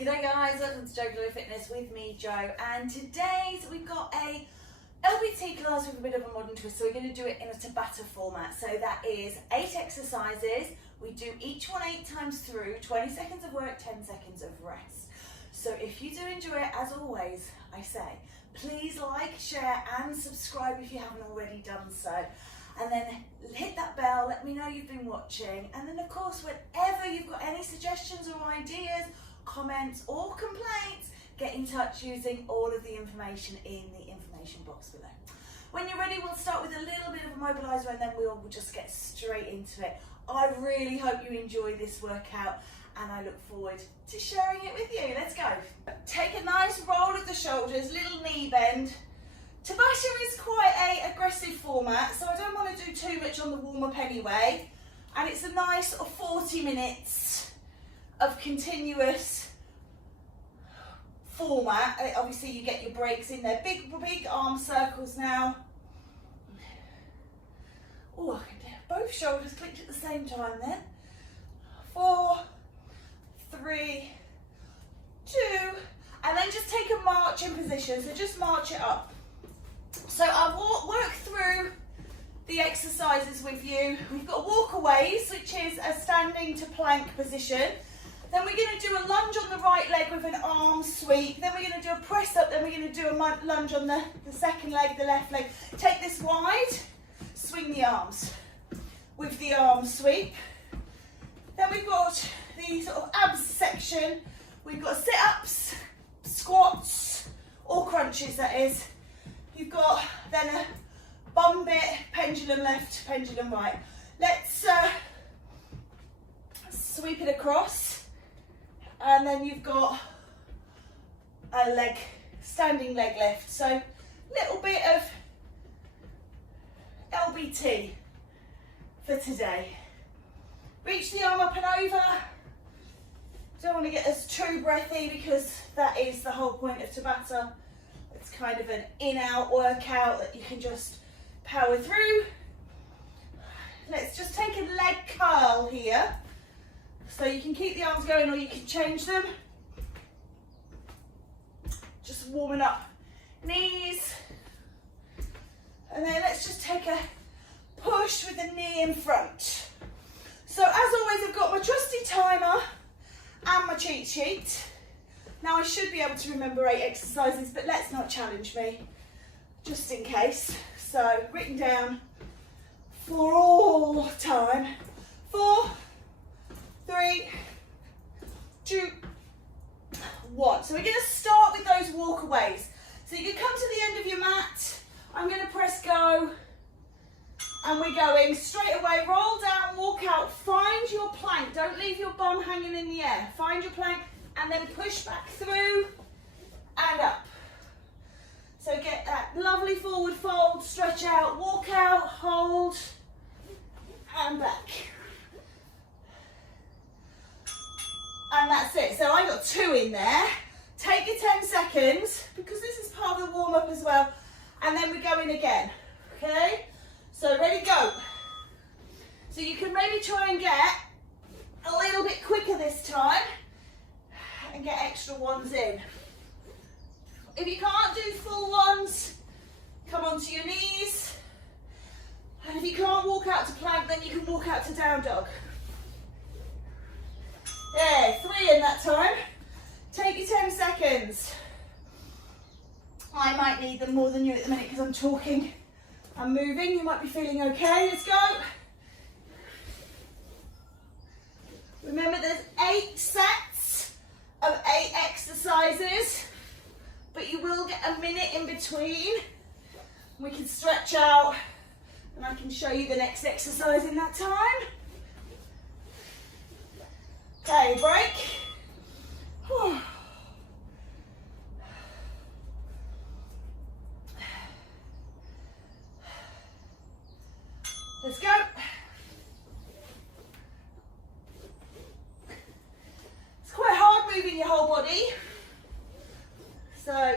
G'day guys, welcome to Joe Glow Fitness with me, Joe, and today's we've got a LBT class with a bit of a modern twist. So we're going to do it in a Tabata format. So that is 8 exercises. We do each one 8 times through, 20 seconds of work, 10 seconds of rest. So if you do enjoy it, as always, I say, please like, share and subscribe if you haven't already done so. And then hit that bell, let me know you've been watching. And then of course, whenever you've got any suggestions or ideas, comments or complaints, get in touch using all of the information in the information box below. When you're ready, we'll start with a little bit of a mobiliser and then we'll just get straight into it. I really hope you enjoy this workout and I look forward to sharing it with you. Let's go. Take a nice roll of the shoulders, little knee bend. Tabata is quite an aggressive format, so I don't want to do too much on the warm-up anyway. And it's a nice 40 minutes of continuous format. Obviously you get your breaks in there. Big arm circles now. Oh, I can do both shoulders clicked at the same time then. 4, 3, 2, and then just take a marching position. So just march it up. So I'll work through the exercises with you. We've got walkaways, which is a standing to plank position. Then we're going to do a lunge on the right leg with an arm sweep. Then we're going to do a press up. Then we're going to do a lunge on the second leg, the left leg. Take this wide, swing the arms with the arm sweep. Then we've got the sort of abs section. We've got sit-ups, squats, or crunches that is. You've got then a bum bit, pendulum left, pendulum right. Let's sweep it across. And then you've got a leg, standing leg lift. So little bit of LBT for today. Reach the arm up and over. Don't want to get us too breathy because that is the whole point of Tabata. It's kind of an in-out workout that you can just power through. Let's just take a leg curl here. So you can keep the arms going or you can change them. Just warming up knees. And then let's just take a push with the knee in front. So as always, I've got my trusty timer and my cheat sheet. Now I should be able to remember 8 exercises, but let's not challenge me, just in case. So written down for all time. 4, 3, 2, 1. So we're going to start with those walkaways. So you can come to the end of your mat. I'm going to press go. And we're going straight away. Roll down, walk out. Find your plank. Don't leave your bum hanging in the air. Find your plank and then push back through and up. So get that lovely forward fold, stretch out, walk out, hold, and back. And that's it. So I got 2 in there. Take your 10 seconds because this is part of the warm up as well. And then we go in again. Okay? So ready, go. So you can maybe try and get a little bit quicker this time and get extra ones in. If you can't do full ones, come onto your knees. And if you can't walk out to plank, then you can walk out to down dog. There, 3 in that time. Take your 10 seconds. I might need them more than you at the minute because I'm talking and moving. You might be feeling okay. Let's go. Remember, there's 8 sets of 8 exercises, but you will get a minute in between. We can stretch out and I can show you the next exercise in that time. Okay, break. Whew. Let's go. It's quite hard moving your whole body. So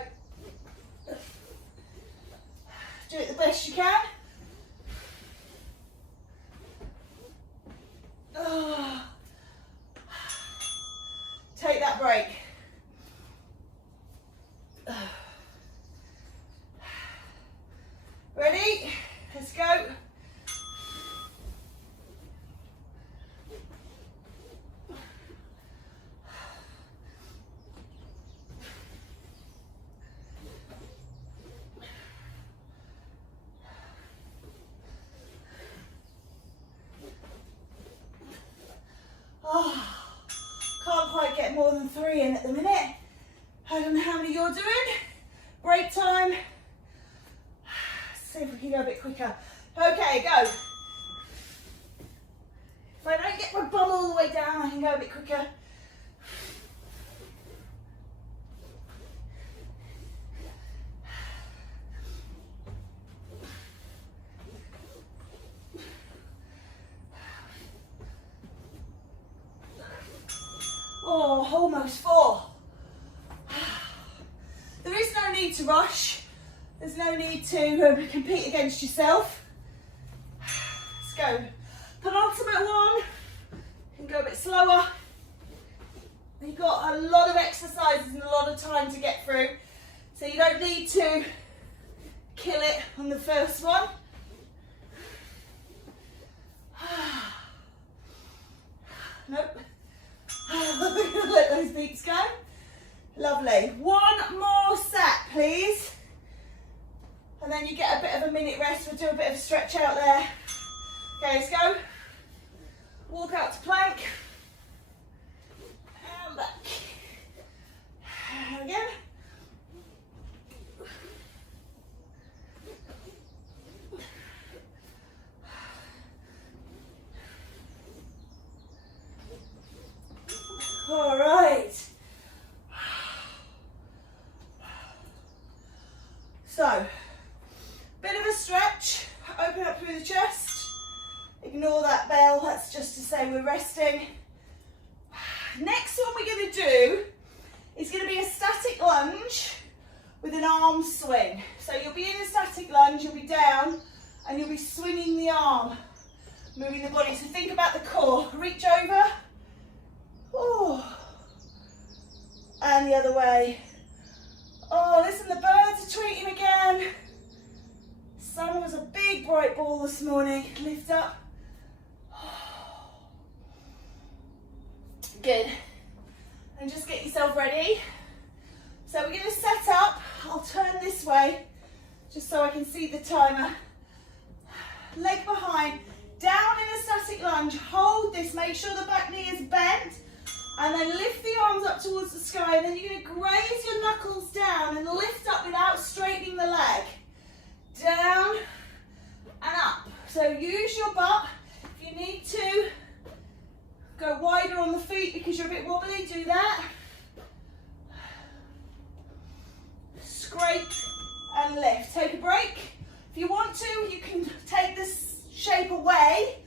do it the best you can. Take that break. can go a bit quicker. Okay, go. If I don't get my bum all the way down, I can go a bit quicker. Oh, almost 4. There is no need to rush. There's no need to compete against yourself. Let's go. Penultimate one. You can go a bit slower. You've got a lot of exercises and a lot of time to get through, so you don't need to kill it on the first one. Nope. Let those beats go. Lovely. One more set, please. And then you get a bit of a minute rest. We'll do a bit of a stretch out there. Okay, let's go. Walk out to plank. And back. And again. All right. So, bit of a stretch. Open up through the chest. Ignore that bell, that's just to say we're resting. Next one we're going to do is going to be a static lunge with an arm swing. So you'll be in a static lunge, you'll be down, and you'll be swinging the arm, moving the body. So think about the core. Reach over. Ooh. And the other way. Oh, listen, the birds are tweeting again. Sun was a big bright ball this morning. Lift up. Good. And just get yourself ready. So we're going to set up. I'll turn this way just so I can see the timer. Leg behind. Down in a static lunge. Hold this. Make sure the back knee is bent. And then lift the arms up towards the sky. And then you're going to graze your knuckles down and lift up without straightening the leg. Down and up. So use your butt. If you need to go wider on the feet because you're a bit wobbly, do that. Scrape and lift. Take a break. If you want to, you can take this shape away.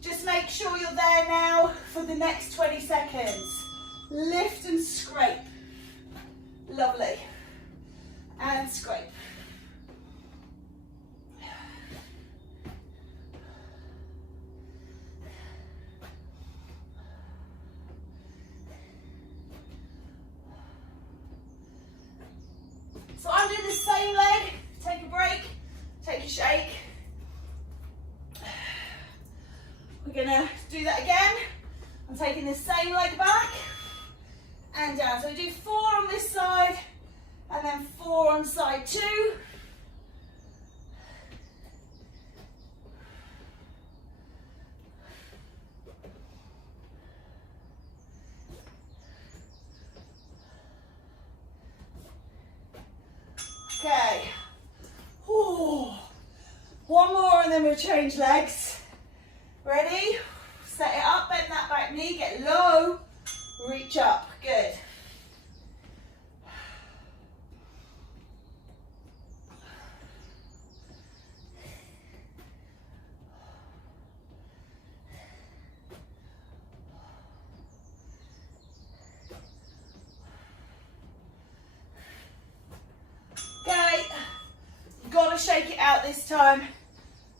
Just make sure you're there now for the next 20 seconds. Lift and scrape. Lovely. And scrape. So I'm doing the same leg. Take a break, take a shake. We're gonna do that again. I'm taking the same leg back and down. So we do 4 on this side and then 4 on side 2. Okay. Ooh. One more and then we'll change legs. Ready? Set it up, bend that back knee, get low, reach up. Good. Okay, gotta shake it out this time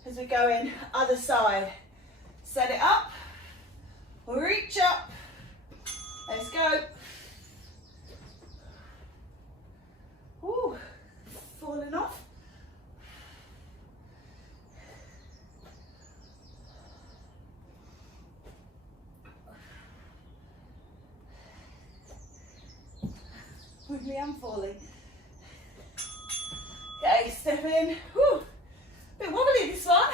as we go in other side. Set it up, reach up, let's go. Ooh, falling off. Quickly, I'm falling. Okay, step in. Whew. Bit wobbly this one.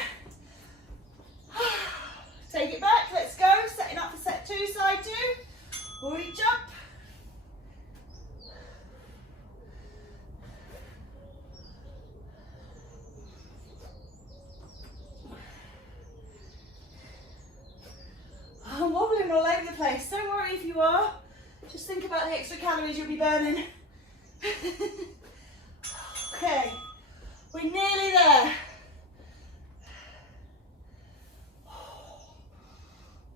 Take it back, let's go. Setting up for set 2, side 2. Reach up. place. Don't worry if you are. Just think about the extra calories you'll be burning. Okay, we're nearly there.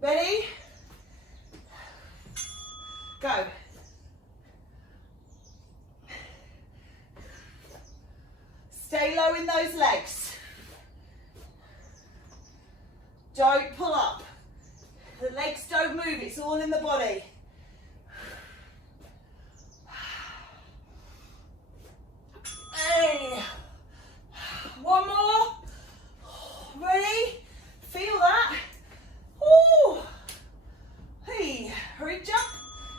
Ready? Go. Stay low in those legs. Don't pull up. The legs don't move, it's all in the body. Hey. One more. Ready? Feel that? Ooh. Hey, hurry, jump.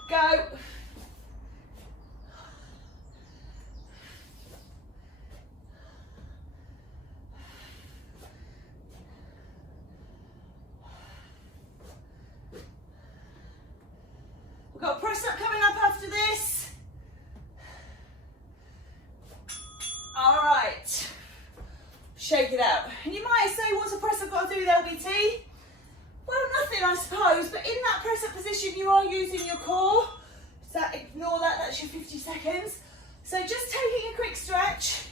Go. We've got a press up coming up after this. All right. Shake it out. And you might say, what's a press up got to do with LBT? Well, nothing, I suppose, but in that press up position, you are using your core. So ignore that, that's your 50 seconds. So just taking a quick stretch,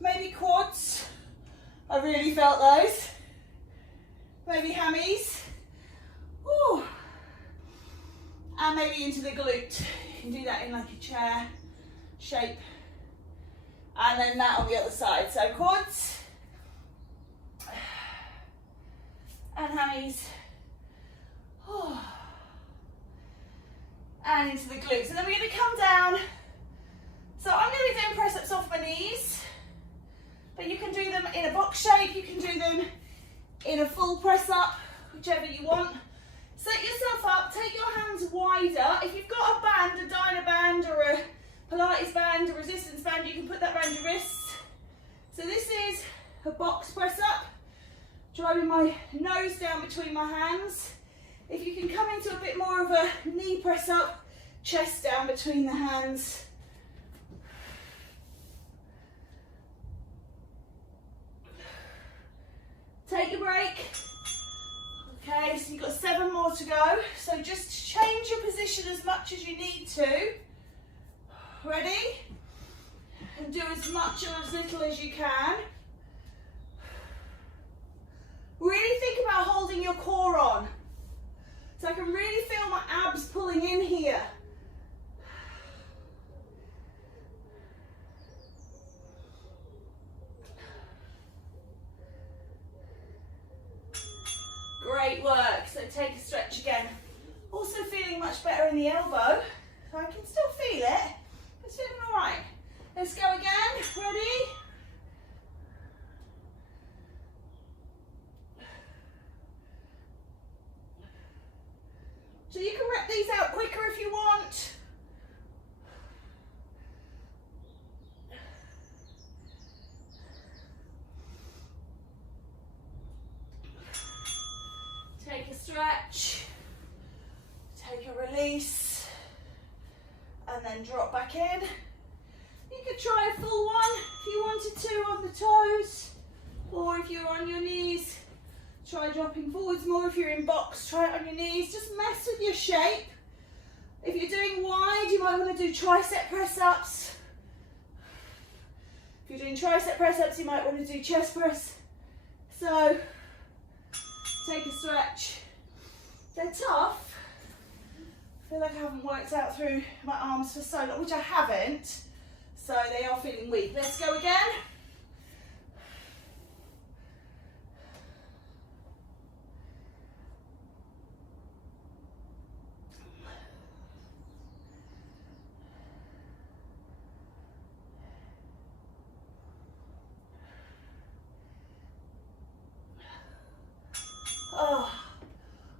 maybe quads. I really felt those. Maybe hammies. Ooh. And maybe into the glute. You can do that in like a chair shape. And then that on the other side. So quads and hammies. And into the glutes. And then we're going to come down. So I'm going to be doing press ups off my knees. But you can do them in a box shape. You can do them in a full press up, whichever you want. Set yourself up, take your hands wider. If you've got a band, a Dyna band or a Pilates band, a resistance band, you can put that around your wrists. So this is a box press up, driving my nose down between my hands. If you can come into a bit more of a knee press up, chest down between the hands. Take a break. Okay, so you've got 7 more to go. So just change your position as much as you need to. Ready? And do as much or as little as you can. Really think about holding your core on. So I can really feel my abs pulling in here. Great work. So take a stretch again. Also feeling much better in the elbow. So I can still feel it. It's feeling all right. Let's go again. Ready? So you can rep these out quicker if you want. Take a stretch, take a release, and then drop back in. You could try a full one if you wanted to on the toes, or if you're on your knees, try dropping forwards more. If you're in box, try it on your knees. Just mess with your shape. If you're doing wide, you might want to do tricep press-ups. If you're doing tricep press-ups, you might want to do chest press. So, take a stretch. They're tough. I feel like I haven't worked out through my arms for so long, which I haven't. So they are feeling weak. Let's go again. Oh,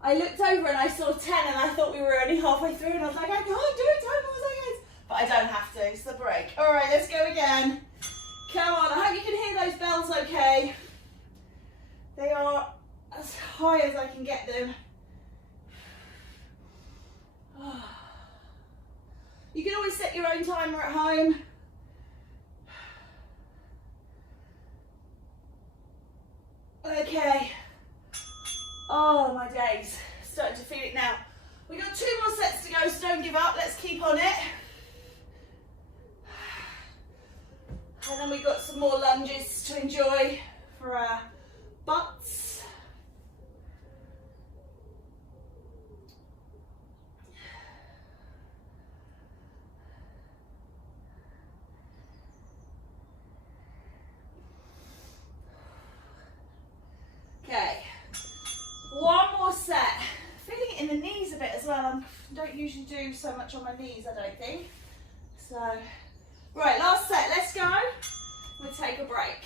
I looked over and I saw 10 and I thought we were only halfway through and I was like, I can't do it, 10 more seconds. But I don't have to, it's the break. All right, let's go again. Come on, I hope you can hear those bells okay. They are as high as I can get them. Oh. You can always set your own timer at home. Okay. Oh my days, starting to feel it now. We got 2 more sets to go, so don't give up. Let's keep on it. And then we've got some more lunges to enjoy for our butts. Okay, 1 more set. Feeling it in the knees a bit as well. I don't usually do so much on my knees, I don't think. So, right, last set, let's go. We'll take a break.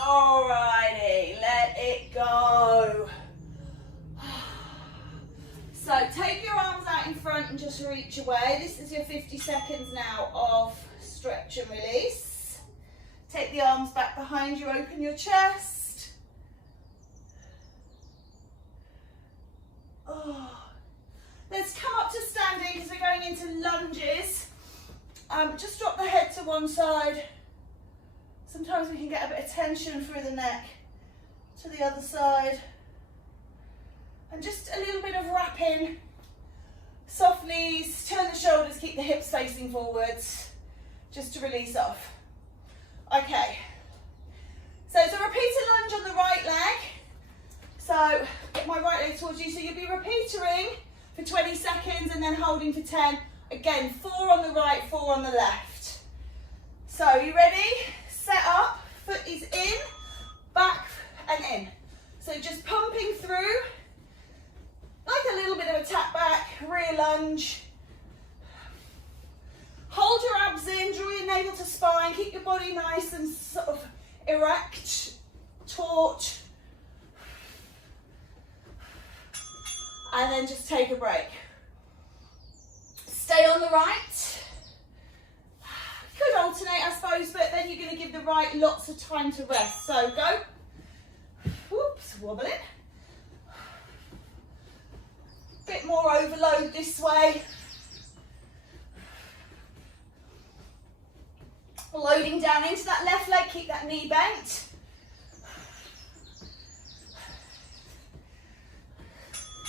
Alrighty, let it go. So take your arms out in front and just reach away. This is your 50 seconds now of stretch and release. Take the arms back behind you, open your chest. Oh. Let's come up to standing because we're going into lunges. Just drop the head to one side. Sometimes we can get a bit of tension through the neck. To the other side. And just a little bit of wrapping. Soft knees, turn the shoulders, keep the hips facing forwards. Just to release off. Okay. So it's a repeated lunge on the right leg. So get my right leg towards you. So you'll be repeatering for 20 seconds and then holding for 10. Again, 4 on the right, 4 on the left. So you ready? Set up, foot is in, back and in. So just pumping through, like a little bit of a tap back, rear lunge. Hold your abs in, draw your navel to spine, keep your body nice and sort of erect, taut. And then just take a break. Stay on the right. Could alternate, I suppose, but then you're going to give the right lots of time to rest. So go. Whoops, wobble it. Bit more overload this way. Loading down into that left leg, keep that knee bent.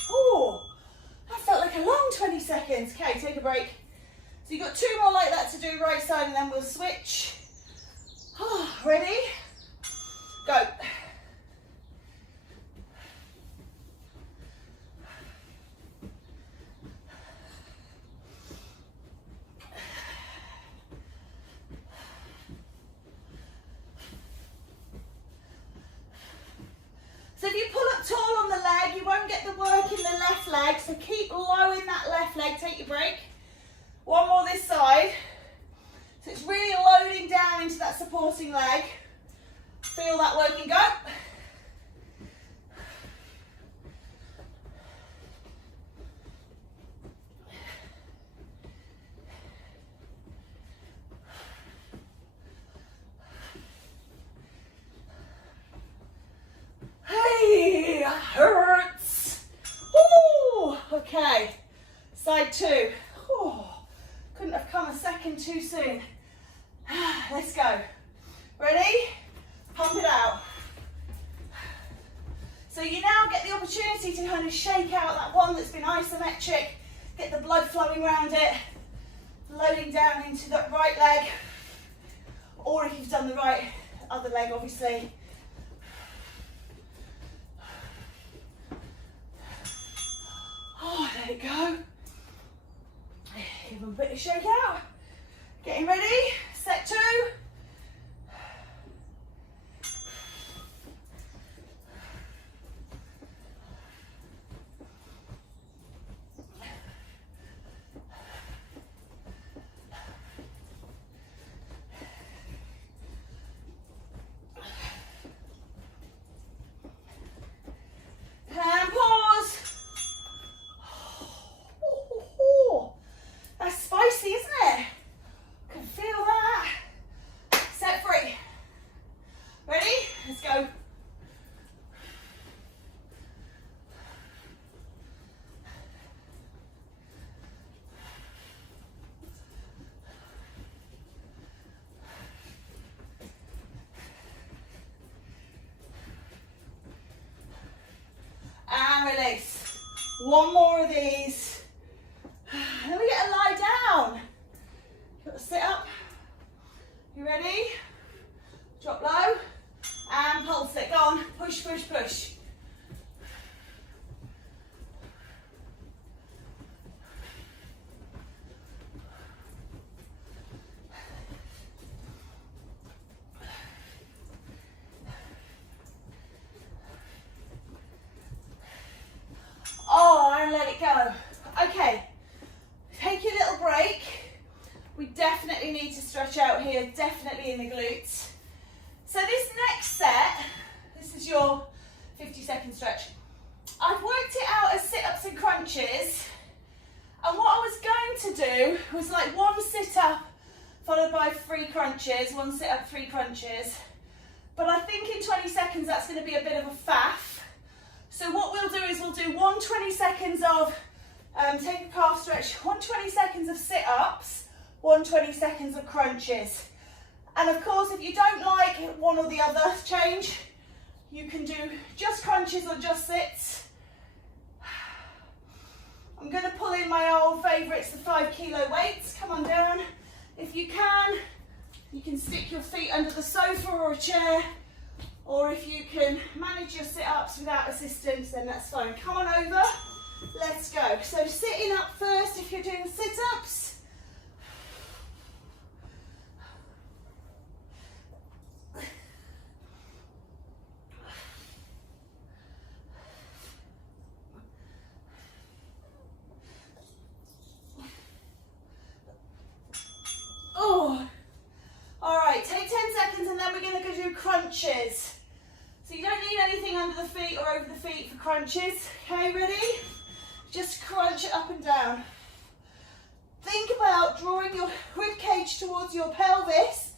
Oh, that felt like a long 20 seconds. Okay, take a break. So you've got 2 more like that to do, right side, and then we'll switch. Oh, ready? Go. So if you pull up tall on the leg, you won't get the work in the left leg, so keep low in that left leg, take your break. 1 more this side. So it's really loading down into that supporting leg. Feel that working, go. Hey, that hurts. Ooh, okay, side 2. Ooh. Couldn't have come a second too soon. Let's go. Ready? Pump it out. So you now get the opportunity to kind of shake out that one that's been isometric, get the blood flowing around it, loading down into that right leg, or if you've done the right other leg, obviously. Oh, let it go. Give them a bit of shake out. Getting ready, set 2. And pause. That's spicy, isn't it? I can feel that. One more of these. Then we get a lie down. Got to sit up. You ready? Drop low and pulse it. Go on, push, push, push. Oh, and let it go. Okay, take your little break. We definitely need to stretch out here, definitely in the glutes. So this next set, this is your 50-second stretch. I've worked it out as sit-ups and crunches. And what I was going to do was like one sit-up followed by 3 crunches, one sit-up, 3 crunches. But I think in 20 seconds that's going to be a bit of a faff. So what we'll do is we'll do 20 seconds of, take a calf stretch, 20 seconds of sit-ups, 20 seconds of crunches. And of course, if you don't like one or the other change, you can do just crunches or just sits. I'm going to pull in my old favourites, the 5 kilo weights. Come on down. If you can stick your feet under the sofa or a chair, or if you can manage your sit-ups without assistance, then that's fine. Come on over, let's go. So sitting up first if you're doing sit-ups. Oh, all right, take 10 seconds and then we're gonna go do crunches. So you don't need anything under the feet or over the feet for crunches. Okay, ready? Just crunch it up and down. Think about drawing your rib cage towards your pelvis,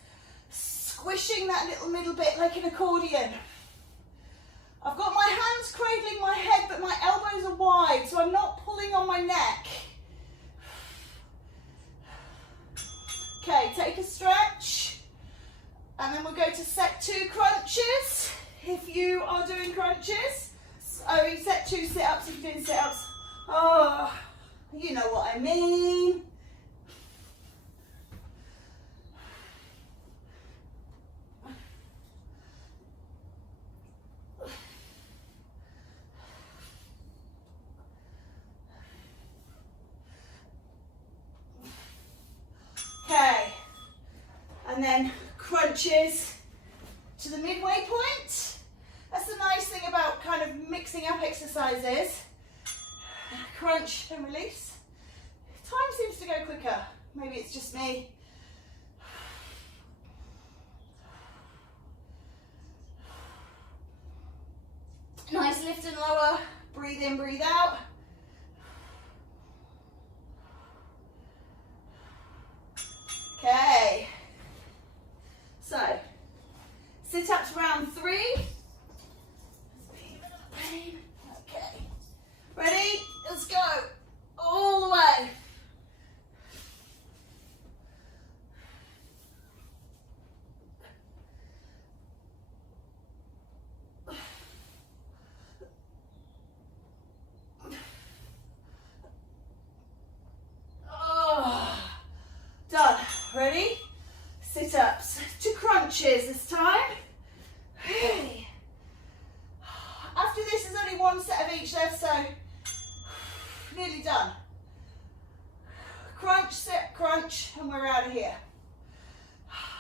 squishing that little middle bit like an accordion. I've got my hands cradling my head, but my elbows are wide, so I'm not pulling on my neck. Okay, take a stretch, and then we'll go to set 2 crunches. If you are doing crunches, so set 2 sit-ups if you're doing sit-ups. Oh, you know what I mean. Okay, and then crunches to the midway point. That's the nice thing about kind of mixing up exercises. Crunch and release. Time seems to go quicker. Maybe it's just me. Nice lift and lower. Breathe in, breathe out. Okay. So, sit-ups round 3. Pain. Okay. Ready? Let's go. All the way. Oh, done. Ready? Sit-ups to crunches this time. Hey. After this, there's only 1 set of each left, so nearly done. Crunch, sit, crunch, and we're out of here.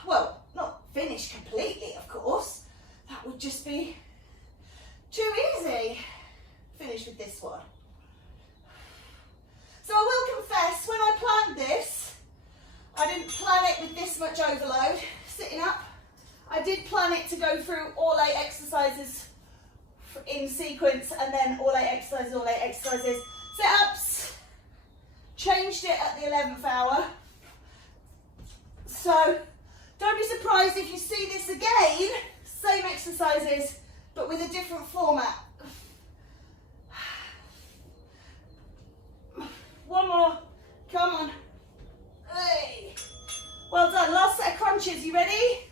Well, not finished completely, of course. That would just be too easy. Finish with this one. So I will confess, when I planned this, I didn't plan it with this much overload. Sitting up, I did plan it to go through all 8 exercises in sequence, and then all 8 exercises, all 8 exercises. Sit-ups, changed it at the 11th hour. So don't be surprised if you see this again, same exercises, but with a different format. One more, come on. Hey. Well done, last set of crunches, you ready?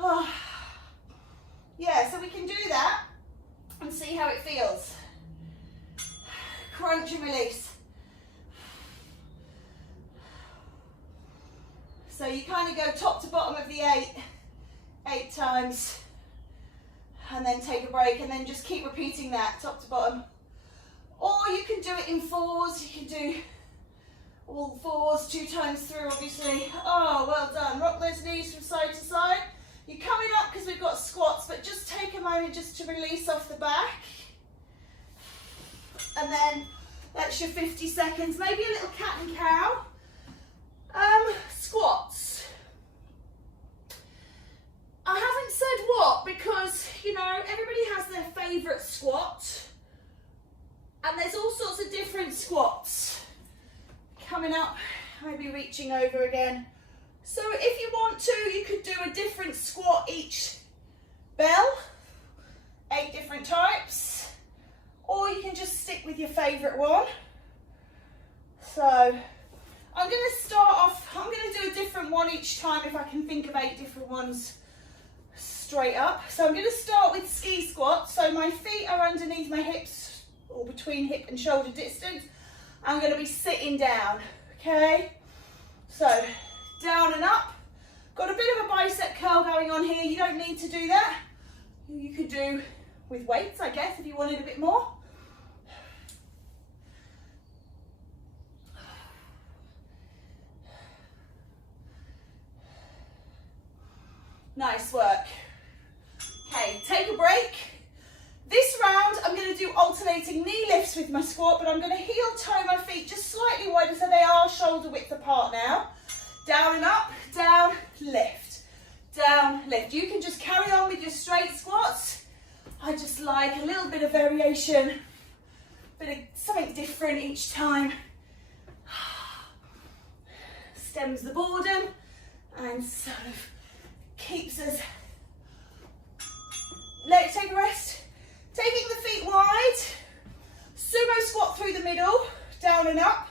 Oh. Yeah, so we can do that and see how it feels. and release. So you kind of go top to bottom of the 8 times, and then take a break, and then just keep repeating that top to bottom. Or you can do it in 4s. You can do all 4s 2 times through, obviously. Oh, well done. Rock those knees from side to side. You're coming up because we've got squats, but just take a moment just to release off the back. And then that's your 50 seconds. Maybe a little cat and cow. Squats. I haven't said what because, you know, everybody has their favourite squat. And there's all sorts of different squats. Coming up, maybe reaching over again. So if you want to, you could do a different squat each bell. 8 different types. Or you can just stick with your favourite one. So I'm going to start off, I'm going to do a different one each time if I can think of 8 different ones straight up. So I'm going to start with ski squats. So my feet are underneath my hips or between hip and shoulder distance. I'm going to be sitting down, okay? So down and up. Got a bit of a bicep curl going on here. You don't need to do that. You could do with weights, I guess, if you wanted a bit more. Nice work. Okay, take a break. This round, I'm going to do alternating knee lifts with my squat, but I'm going to heel toe my feet just slightly wider so they are shoulder width apart now. Down and up, down, lift, down, lift. You can just carry on with your straight squats. I just like a little bit of variation, bit of something different each time. Stems the boredom and sort of keeps us. Let's take a rest. Taking the feet wide. Sumo squat through the middle. Down and up.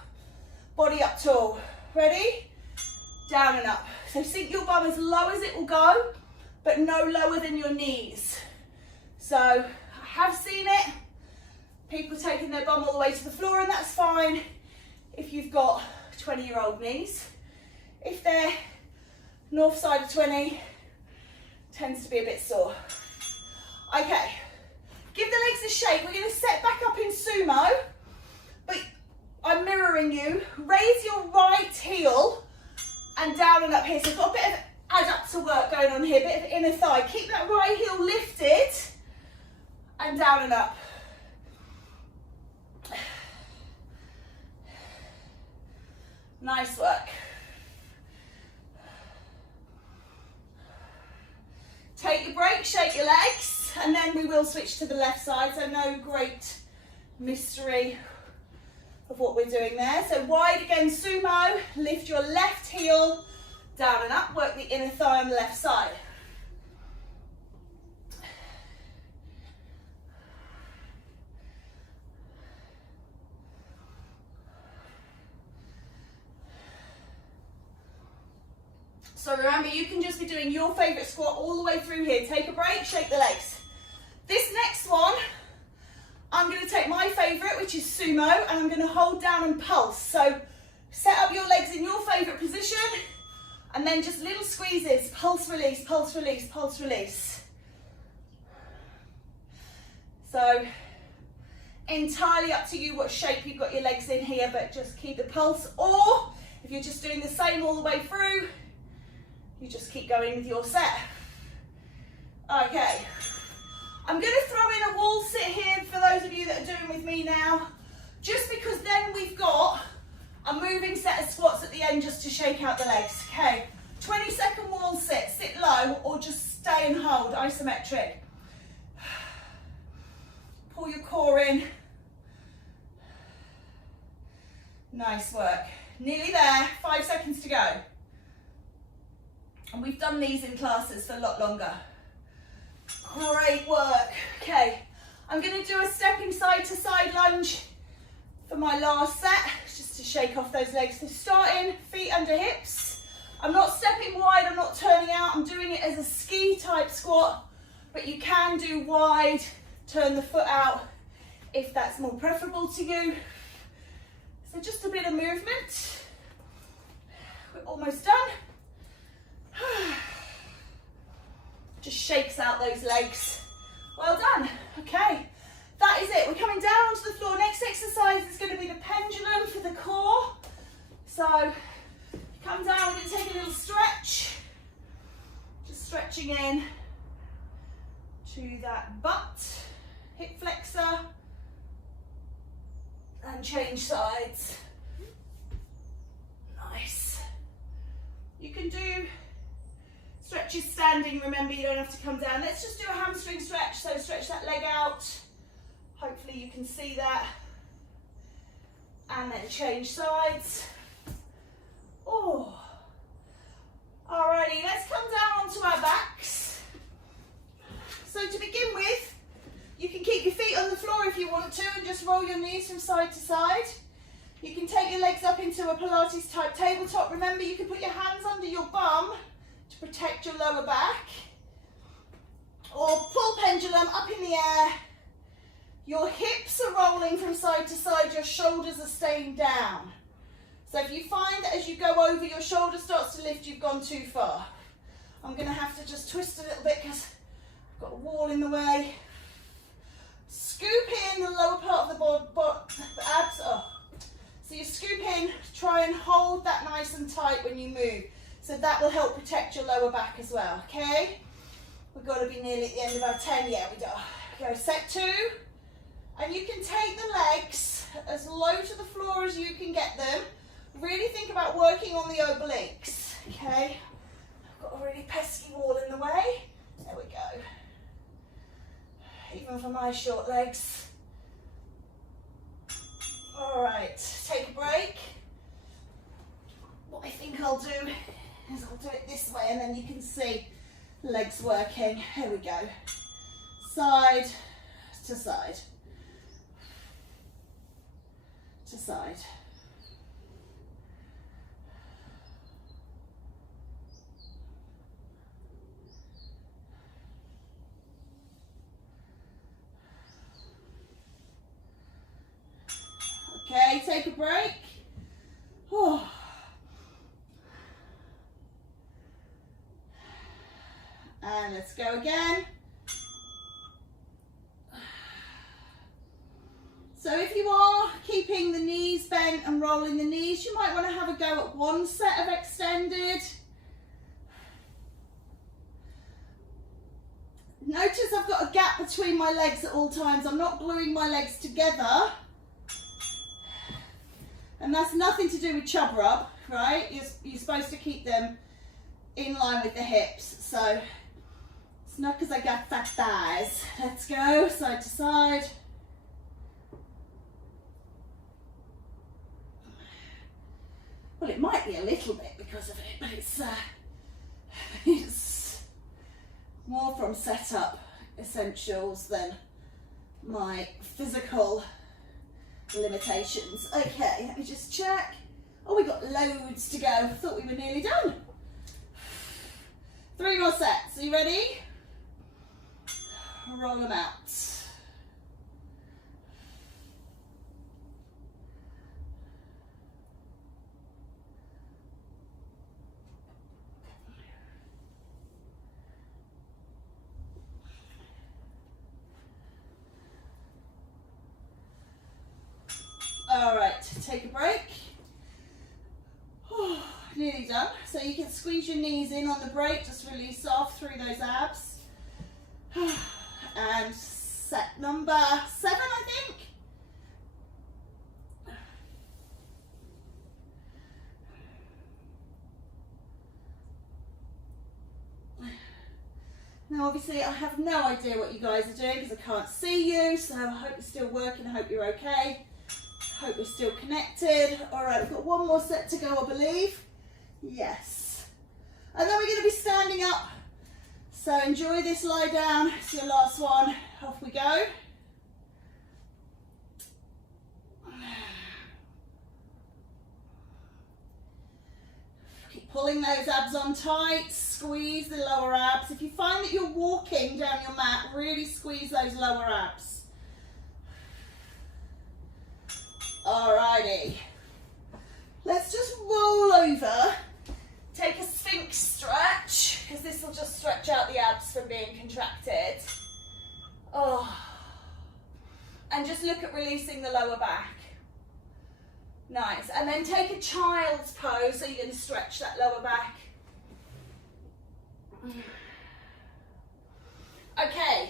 Body up tall. Ready? Down and up. So sink your bum as low as it will go, but no lower than your knees. So I have seen it. People taking their bum all the way to the floor, and that's fine if you've got 20-year-old knees. If they're north side of 20, tends to be a bit sore. Okay, give the legs a shake. We're going to set back up in sumo, but I'm mirroring you. Raise your right heel and down and up here. So I've got a bit of adductor work going on here, a bit of inner thigh. Keep that right heel lifted and down and up. Nice work. Take your break, shake your legs, and then we will switch to the left side, so no great mystery of what we're doing there. So wide again, sumo, lift your left heel, down and up, work the inner thigh on the left side. So remember, you can just be doing your favourite squat all the way through here. Take a break, shake the legs. This next one, I'm going to take my favourite, which is sumo, and I'm going to hold down and pulse. So set up your legs in your favourite position, and then just little squeezes, pulse, release, pulse, release, pulse, release. So entirely up to you what shape you've got your legs in here, but just keep the pulse. Or if you're just doing the same all the way through, you just keep going with your set. Okay, I'm going to throw in a wall sit here for those of you that are doing with me now, just because then we've got a moving set of squats at the end just to shake out the legs. Okay, 20-second wall sit, sit low or just stay and hold, isometric. Pull your core in. Nice work. Nearly there, 5 seconds to go. And we've done these in classes for a lot longer. Great work. Okay, I'm going to do a stepping side to side lunge for my last set, just to shake off those legs. So starting, feet under hips. I'm not stepping wide, I'm not turning out. I'm doing it as a ski type squat, but you can do wide, turn the foot out if that's more preferable to you. So just a bit of movement. We're almost done. Just shakes out those legs. Well done. Okay, that is it. We're coming down onto the floor. Next exercise is going to be the pendulum for the core. So come down, we're going to take a little stretch. Just stretching in to that butt, hip flexor, and change sides. Nice. You can do stretches standing, remember you don't have to come down. Let's just do a hamstring stretch, so stretch that leg out. Hopefully you can see that. And then change sides. Oh. Alrighty, let's come down onto our backs. So to begin with, you can keep your feet on the floor if you want to and just roll your knees from side to side. You can take your legs up into a Pilates type tabletop. Remember, you can put your hands under your bum to protect your lower back. Or pull pendulum up in the air. Your hips are rolling from side to side, your shoulders are staying down. So if you find that as you go over, your shoulder starts to lift, you've gone too far. I'm going to have to just twist a little bit because I've got a wall in the way. Scoop in the lower part of the abs. Oh. So you scoop in, try and hold that nice and tight when you move. So that will help protect your lower back as well, okay? We've got to be nearly at the end of our 10. Yeah, we do. Go, set 2. And you can take the legs as low to the floor as you can get them. Really think about working on the obliques, okay? I've got a really pesky wall in the way. There we go. Even for my short legs. All right, take a break. What I think I'll do is I'll do it this way and then you can see legs working. Here we go. Side to side. To side. Okay, take a break. Oh. And let's go again. So if you are keeping the knees bent and rolling the knees, you might want to have a go at one set of extended. Notice I've got a gap between my legs at all times. I'm not gluing my legs together. And that's nothing to do with chub rub, right? You're supposed to keep them in line with the hips. So it's not because I got fat thighs. Let's go side to side. Well, it might be a little bit because of it, but it's more from setup essentials than my physical limitations. Okay, let me just check. Oh, we got loads to go. I thought we were nearly done. 3 more sets. Are you ready? Roll them out. All right, take a break. Oh, nearly done. So you can squeeze your knees in on the break, just release off through those abs. And set number 7, I think. Now obviously I have no idea what you guys are doing because I can't see you, so I hope you're still working, I hope you're okay. Hope we're still connected. All right, we've got one more set to go, I believe. Yes. And then we're going to be standing up. So enjoy this lie down. It's your last one. Off we go. Keep pulling those abs on tight. Squeeze the lower abs. If you find that you're walking down your mat, really squeeze those lower abs. Alrighty, Let's just roll over. Take a sphinx stretch, because this will just stretch out the abs from being contracted. Oh. And just look at releasing the lower back. Nice. And then take a child's pose, so you're going to stretch that lower back. Okay.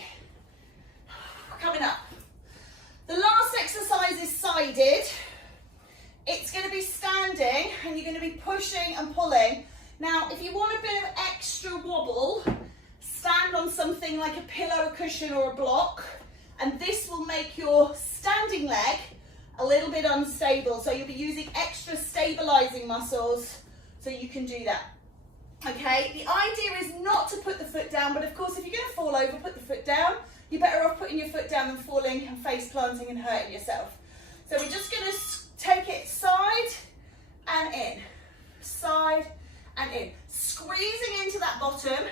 Coming up. The last exercise is sided. It's going to be standing and you're going to be pushing and pulling. Now, if you want a bit of extra wobble, stand on something like a pillow, a cushion or a block, and this will make your standing leg a little bit unstable. So you'll be using extra stabilizing muscles so you can do that. Okay, the idea is not to put the foot down, but of course if you're going to fall over, put the foot down. You're better off putting your foot down than falling and face planting and hurting yourself. So we're just going to take it side and in, side and in. Squeezing into that bottom,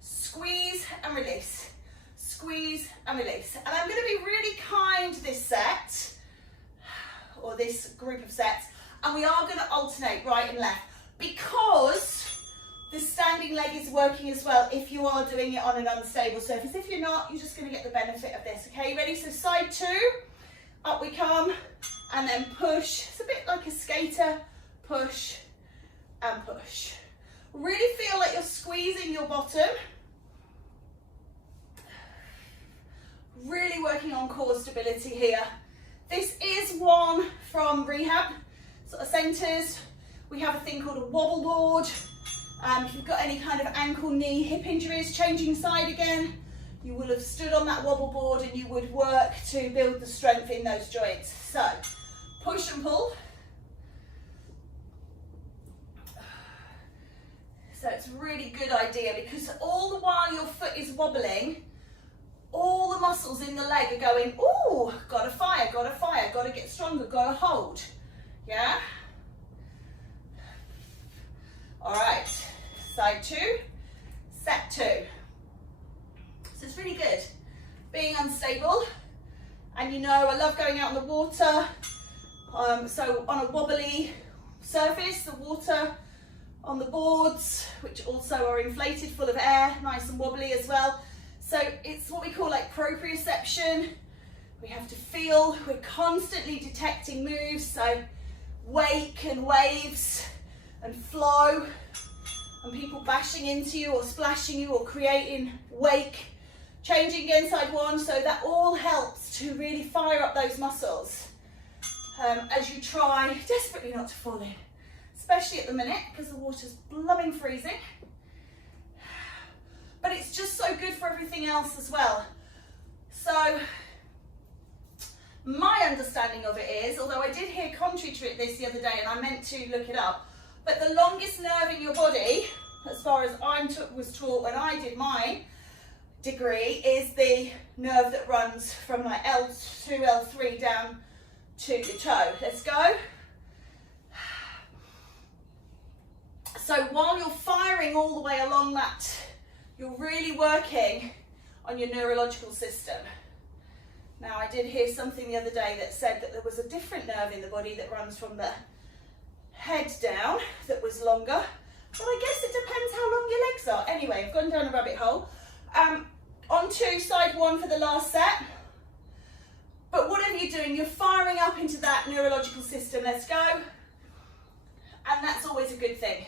squeeze and release, squeeze and release. And I'm going to be really kind this set, or this group of sets, and we are going to alternate right and left, because the standing leg is working as well if you are doing it on an unstable surface. If you're not, you're just going to get the benefit of this. Okay, ready? So side two, up we come, and then push. It's a bit like a skater, push and push. Really feel like you're squeezing your bottom. Really working on core stability here. This is one from rehab, sort of centres. We have a thing called a wobble board. If you've got any kind of ankle, knee, hip injuries, changing side again, you will have stood on that wobble board and you would work to build the strength in those joints. So, push and pull. So it's a really good idea, because all the while your foot is wobbling, all the muscles in the leg are going, ooh, gotta fire, gotta get stronger, gotta hold. Yeah? All right, side two, set two. So it's really good. Being unstable, and you know I love going out on the water. So on a wobbly surface, the water on the boards, which also are inflated full of air, nice and wobbly as well. So it's what we call like proprioception. We have to feel, we're constantly detecting moves, so wake and waves and flow, and people bashing into you or splashing you or creating wake, changing again side one. So that all helps to really fire up those muscles as you try desperately not to fall in, especially at the minute because the water's blooming freezing. But it's just so good for everything else as well. So my understanding of it is, although I did hear contrary to this the other day and I meant to look it up, but the longest nerve in your body, as far as I was taught when I did my degree, is the nerve that runs from like L2, L3 down to your toe. Let's go. So while you're firing all the way along that, you're really working on your neurological system. Now, I did hear something the other day that said that there was a different nerve in the body that runs from the head down that was longer, but I guess it depends how long your legs are. Anyway, I've gone down a rabbit hole. On to side one for the last set. But whatever you're doing, you're firing up into that neurological system. Let's go. And that's always a good thing.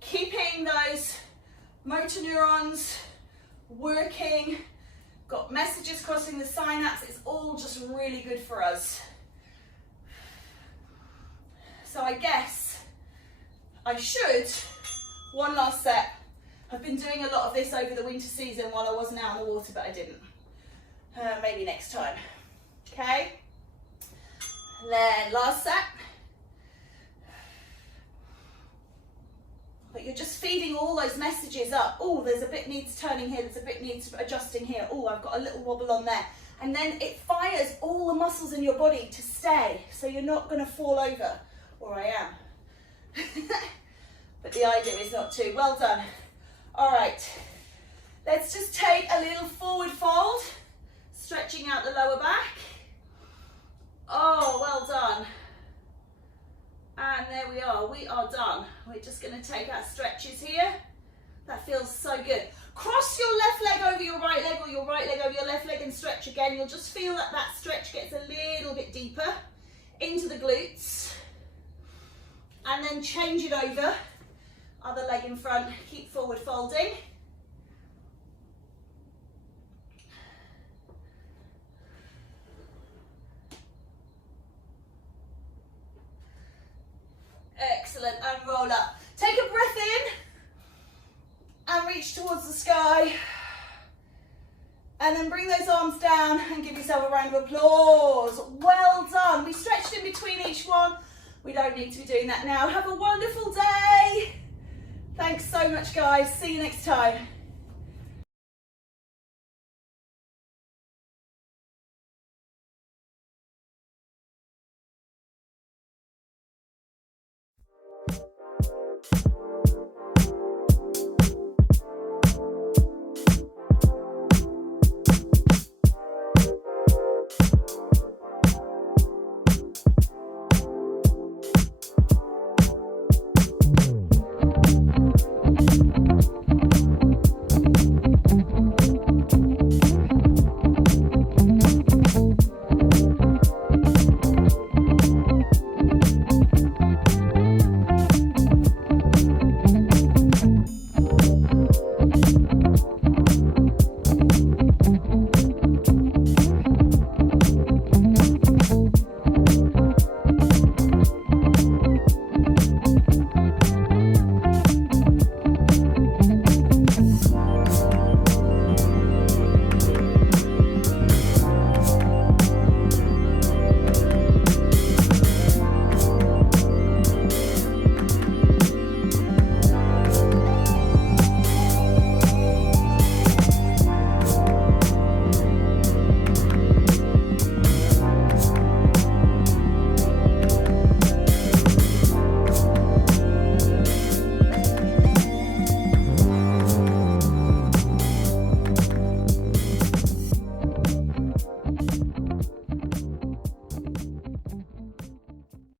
Keeping those motor neurons working, got messages crossing the synapse, it's all just really good for us. So I guess I should, one last set. I've been doing a lot of this over the winter season while I wasn't out on the water, but I didn't. Maybe next time. Okay? And then last set. But you're just feeding all those messages up. Oh, there's a bit needs turning here, there's a bit needs adjusting here. Oh, I've got a little wobble on there. And then it fires all the muscles in your body to stay, so you're not going to fall over. Or I am. But the idea is not to. Well done. All right. Let's just take a little forward fold, stretching out the lower back. Oh, well done. second stretch again, you'll just feel that that stretch gets a little bit deeper into the glutes. And then change it over, other leg in front, keep forward folding. Excellent, and roll up. Take a breath in and reach towards the sky. And then bring those arms down and give yourself a round of applause. Well done. We stretched in between each one. We don't need to be doing that now. Have a wonderful day. Thanks so much, guys. See you next time.